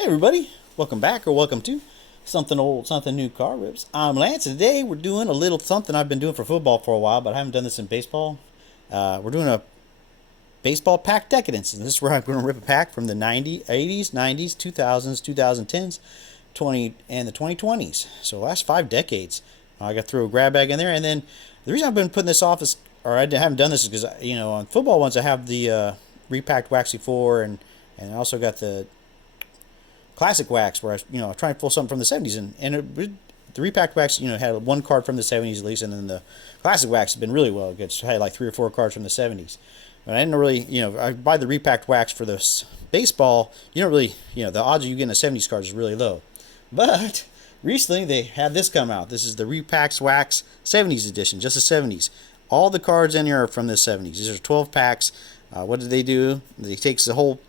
Hey everybody, welcome back or welcome to Something Old, Something New Car Rips. I'm Lance, and today we're doing a little something I've been doing for football for a while, but I haven't done this in baseball. We're doing a baseball pack decadence, and this is where I'm going to rip a pack from the 90s, 80s, 90s, 2000s, 2010s, 20 and the 2020s. So the last 5 decades. I got to throw a grab bag in there, and then the reason I've been putting this off is, or I haven't done this, is because on football ones I have the repacked waxy 4, and I also got the classic wax where I try and pull something from the 70s, the repacked wax had one card from the 70s at least, and then the classic wax has been really well good. So I had like 3 or 4 cards from the 70s. But I didn't really, I buy the repacked wax for this baseball. You don't really, the odds of you getting a 70s card is really low. But recently they had this come out. This is the repacked wax 70s edition, just the 70s. All the cards in here are from the 70s. These are 12 packs. What did they do? They takes the whole,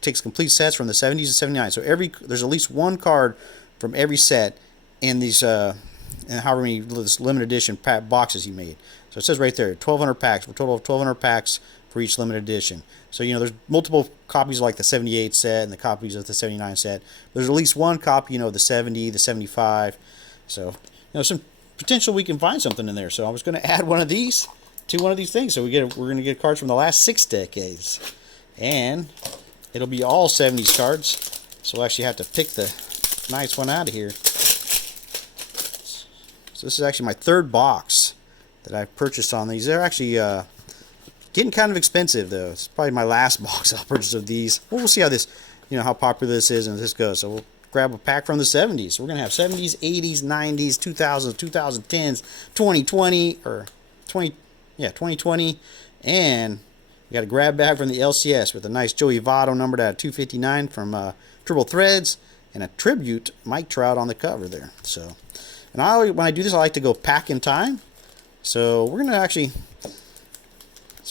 takes complete sets from the 70s to 79. So there's at least one card from every set in these, and however many limited edition boxes he made. So it says right there, 1,200 packs. For a total of 1,200 packs for each limited edition. So there's multiple copies of like the 78 set and the copies of the 79 set. There's at least one copy, of the 70, the 75. So some potential we can find something in there. So I was going to add one of these to one of these things. So we're going to get cards from the last 6 decades. And it'll be all 70s cards. So we'll actually have to pick the nice one out of here. So this is actually my 3rd box that I've purchased on these. They're actually getting kind of expensive though. It's probably my last box I'll purchase of these. We'll see how this, how popular this is and this goes. So we'll grab a pack from the 70s. So we're going to have 70s, 80s, 90s, 2000s, 2010s, 2020, or 2020, and we got a grab bag from the LCS with a nice Joey Votto numbered at 259 from Triple Threads, and a tribute Mike Trout on the cover there. So, and when I do this, I like to go pack in time. So we're gonna actually,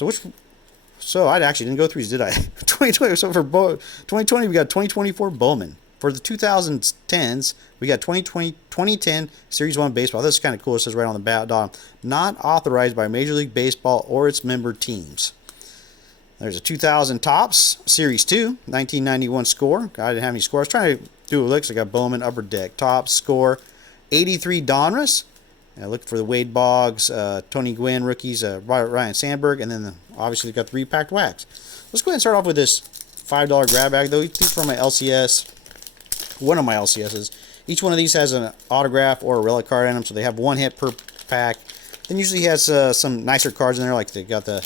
I actually didn't go through these, did I? 2020. So for 2020, we got 2024 Bowman. For the 2010s, we got 2010 Series 1 Baseball. This is kind of cool. It says right on the bottom, not authorized by Major League Baseball or its member teams. There's a 2000 Topps Series 2, 1991 score. I didn't have any score. I was trying to do a look. So I got Bowman, Upper Deck, Topps score, 83 Donruss. I looked for the Wade Boggs, Tony Gwynn rookies, Ryan Sandberg, and then obviously got the repacked wax. Let's go ahead and start off with this $5 grab bag, though. These from my LCS. One of my LCSs. Each one of these has an autograph or a relic card in them, so they have 1 hit per pack. Then usually he has some nicer cards in there, like they got the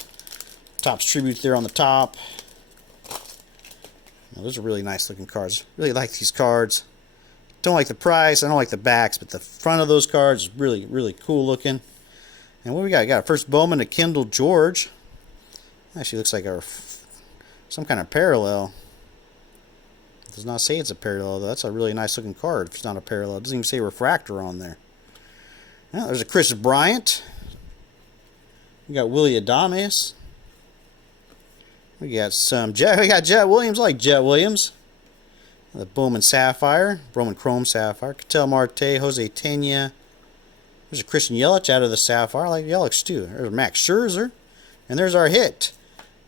Topps tribute there on the top. Now, those are really nice looking cards. Really like these cards. Don't like the price. I don't like the backs, but the front of those cards is really, really cool looking. And what we got? We got a first Bowman to Kendall George. Actually looks like some kind of parallel. It does not say it's a parallel, though. That's a really nice looking card if it's not a parallel. It doesn't even say refractor on there. Now, there's a Chris Bryant. We got Willie Adames. We got Jet Williams. I like Jet Williams. The Bowman Sapphire. Bowman Chrome Sapphire. Ketel Marte. Jose Tena. There's a Christian Yelich out of the Sapphire. I like Yelich, too. There's Max Scherzer. And there's our hit.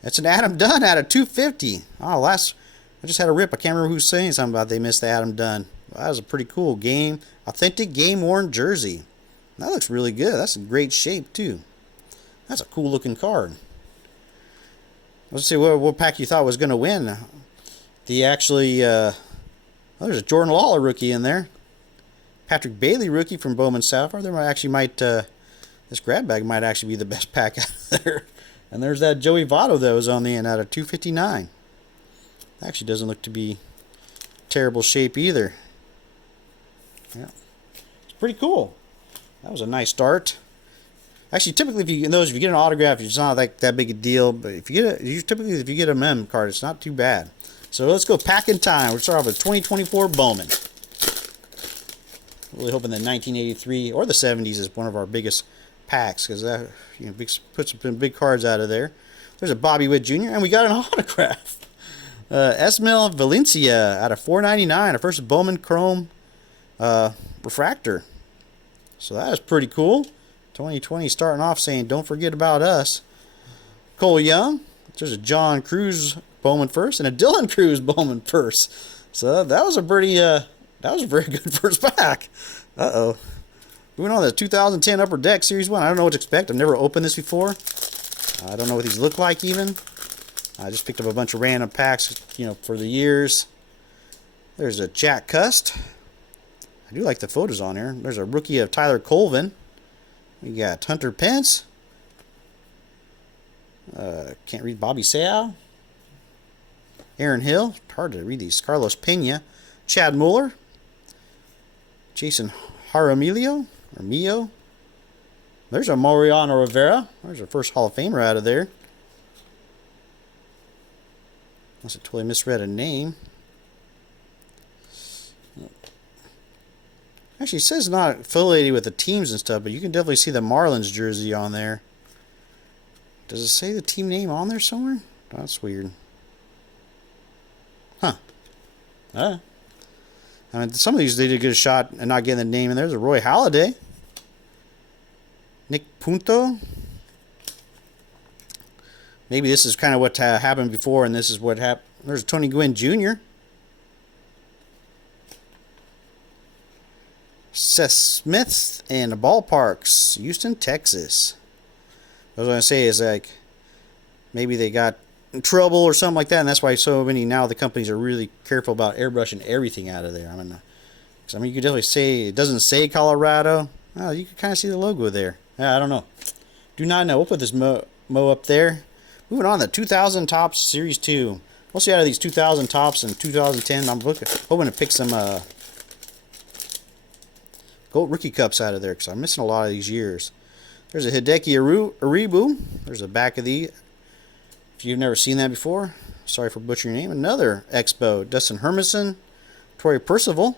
That's an Adam Dunn out of 250. Oh, I just had a rip. I can't remember who's saying something about they missed the Adam Dunn. Well, that was a pretty cool authentic game-worn jersey. That looks really good. That's in great shape, too. That's a cool-looking card. Let's see what pack you thought was going to win. There's a Jordan Lawler rookie in there. Patrick Bailey rookie from Bowman Sapphire. This grab bag might actually be the best pack out there. And there's that Joey Votto that was on the end out of 259. Actually doesn't look to be terrible shape either. Yeah, it's pretty cool. That was a nice start. Actually, typically if you get an autograph, it's not like that big a deal. But if you get a mem card, it's not too bad. So let's go pack in time. We'll start off with 2024 Bowman. Really hoping that 1983 or the 70s is one of our biggest packs, because that puts some big cards out of there. There's a Bobby Witt Jr. and we got an autograph. Esmel Valencia out of 499, a first Bowman Chrome refractor. So that is pretty cool. 2020 starting off saying, don't forget about us. Cole Young. There's a John Cruz Bowman first and a Dylan Cruz Bowman first. So that was a pretty that was a very good first pack. Uh-oh. Moving on to the 2010 Upper Deck Series 1. I don't know what to expect. I've never opened this before. I don't know what these look like even. I just picked up a bunch of random packs, for the years. There's a Jack Cust. I do like the photos on here. There's a rookie of Tyler Colvin. We got Hunter Pence. Can't read Bobby Sao. Aaron Hill. Hard to read these. Carlos Pena. Chad Mueller. Jason Jaramillo. Or Mio. There's a Mariano Rivera. There's our first Hall of Famer out of there. Unless I totally misread a name. Actually, it says not affiliated with the teams and stuff, but you can definitely see the Marlins jersey on there. Does it say the team name on there somewhere? That's weird. Huh. I mean, some of these they did a good shot and not getting the name. And there's a Roy Halladay. Nick Punto. Maybe this is kind of what happened before, and this is what happened. There's Tony Gwynn Jr. Seth Smith and the Ballparks, Houston, Texas. What I was going to say is, like, maybe they got in trouble or something like that, and that's why so many now the companies are really careful about airbrushing everything out of there. I mean, you could definitely say it doesn't say Colorado. Oh, you can kind of see the logo there. I don't know. Do not know. We'll put this Mo up there. Moving on to 2000 Topps Series 2. We'll see out of these 2000 Topps in 2010. I'm hoping to pick some Gold Rookie Cups out of there because I'm missing a lot of these years. There's a Hideki Aribu. There's the back of the. If you've never seen that before, sorry for butchering your name. Another Expo. Dustin Hermanson. Torrey Percival.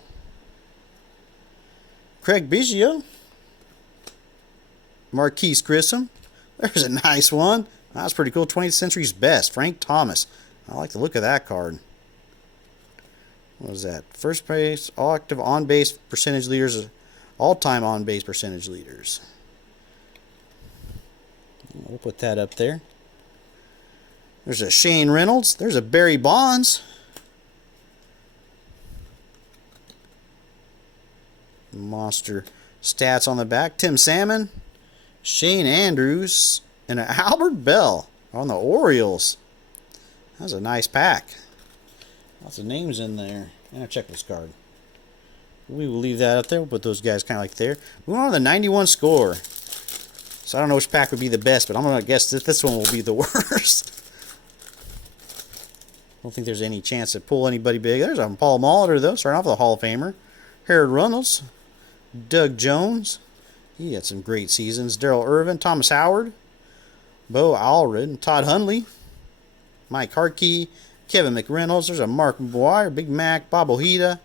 Craig Biggio. Marquise Grissom. There's a nice one. That's pretty cool. 20th Century's Best. Frank Thomas. I like the look of that card. What was that? First base, all active on-base percentage leaders, all-time on-base percentage leaders. We'll put that up there. There's a Shane Reynolds. There's a Barry Bonds. Monster stats on the back. Tim Salmon. Shane Andrews. And an Albert Bell on the Orioles. That's a nice pack. Lots of names in there. And a checklist card. We will leave that up there. We'll put those guys kind of like there. Moving on to the 91 score. So I don't know which pack would be the best, but I'm going to guess that this one will be the worst. I don't think there's any chance to pull anybody big. There's a Paul Molitor, though, starting off with a Hall of Famer. Harold Reynolds. Doug Jones. He had some great seasons. Darrell Irvin. Thomas Howard. Bo Allred. Todd Hundley. Mike Harkey. Kevin McReynolds. There's a Mark McGwire. Big Mac. Bob Ojeda.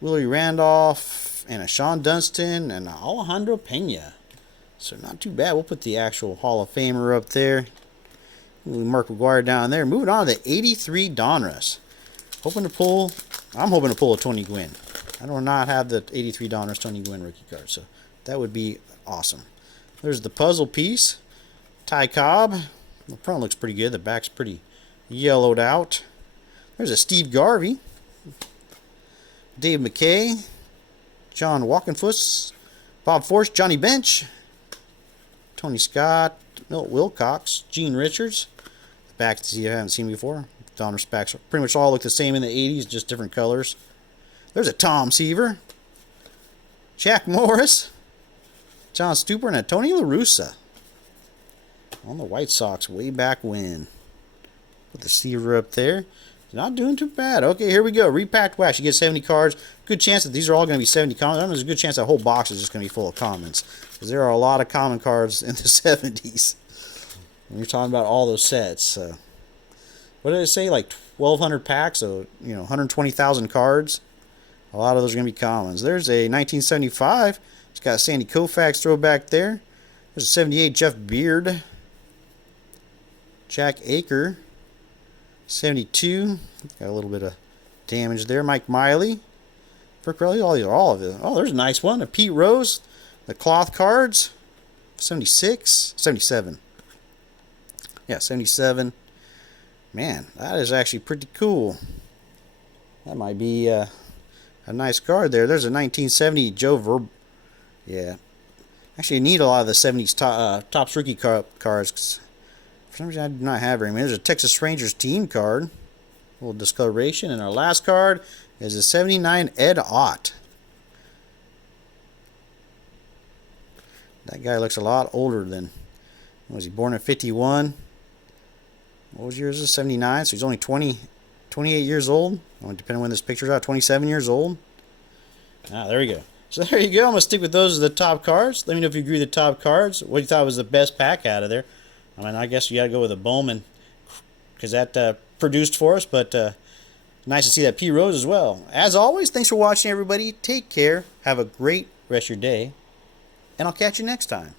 Willie Randolph. And a Sean Dunston. And a Alejandro Pena. So not too bad. We'll put the actual Hall of Famer up there. Mark McGwire down there. Moving on to the 83 Donruss. I'm hoping to pull a Tony Gwynn. I do not have the 83 Donruss Tony Gwynn rookie card, so that would be awesome. There's the puzzle piece. Ty Cobb. The front looks pretty good. The back's pretty yellowed out. There's a Steve Garvey. Dave McKay. John Walkenfuss. Bob Force. Johnny Bench. Tony Scott. Milt Wilcox. Gene Richards. The backs you haven't seen before. Donruss backs pretty much all look the same in the 80s, just different colors. There's a Tom Seaver. Jack Morris. John Stupor and a Tony La Russa. On the White Sox way back when. Put the Seaver up there. Not doing too bad. Okay, here we go. Repacked wax. You get 70 cards. Good chance that these are all going to be 70 commons. There's a good chance that whole box is just going to be full of commons. Because there are a lot of common cards in the 70s. When you're talking about all those sets. What did it say? Like 1,200 packs. So, 120,000 cards. A lot of those are going to be commons. There's a 1975. It's got a Sandy Koufax throwback there. There's a 78 Jeff Beard. Jack Aker. 72. Got a little bit of damage there. Mike Miley. Burke Riley. All of it. Oh, there's a nice one. A Pete Rose. The cloth cards. 76. 77. Yeah, 77. Man, that is actually pretty cool. That might be a nice card there. There's a 1970 Joe Verb. Yeah. Actually, you need a lot of the 70s Topps rookie cards. 'Cause for some reason, I do not have very many. There's a Texas Rangers team card. A little discoloration. And our last card is a 79 Ed Ott. That guy looks a lot older than... Was he born in 51? What was yours? 79. So he's only 28 years old. Depending on when this picture's out, 27 years old. There we go. So there you go. I'm going to stick with those as the top cards. Let me know if you agree with the top cards. What you thought was the best pack out of there. I mean, I guess you got to go with a Bowman because that produced for us. But nice to see that P. Rose as well. As always, thanks for watching, everybody. Take care. Have a great rest of your day. And I'll catch you next time.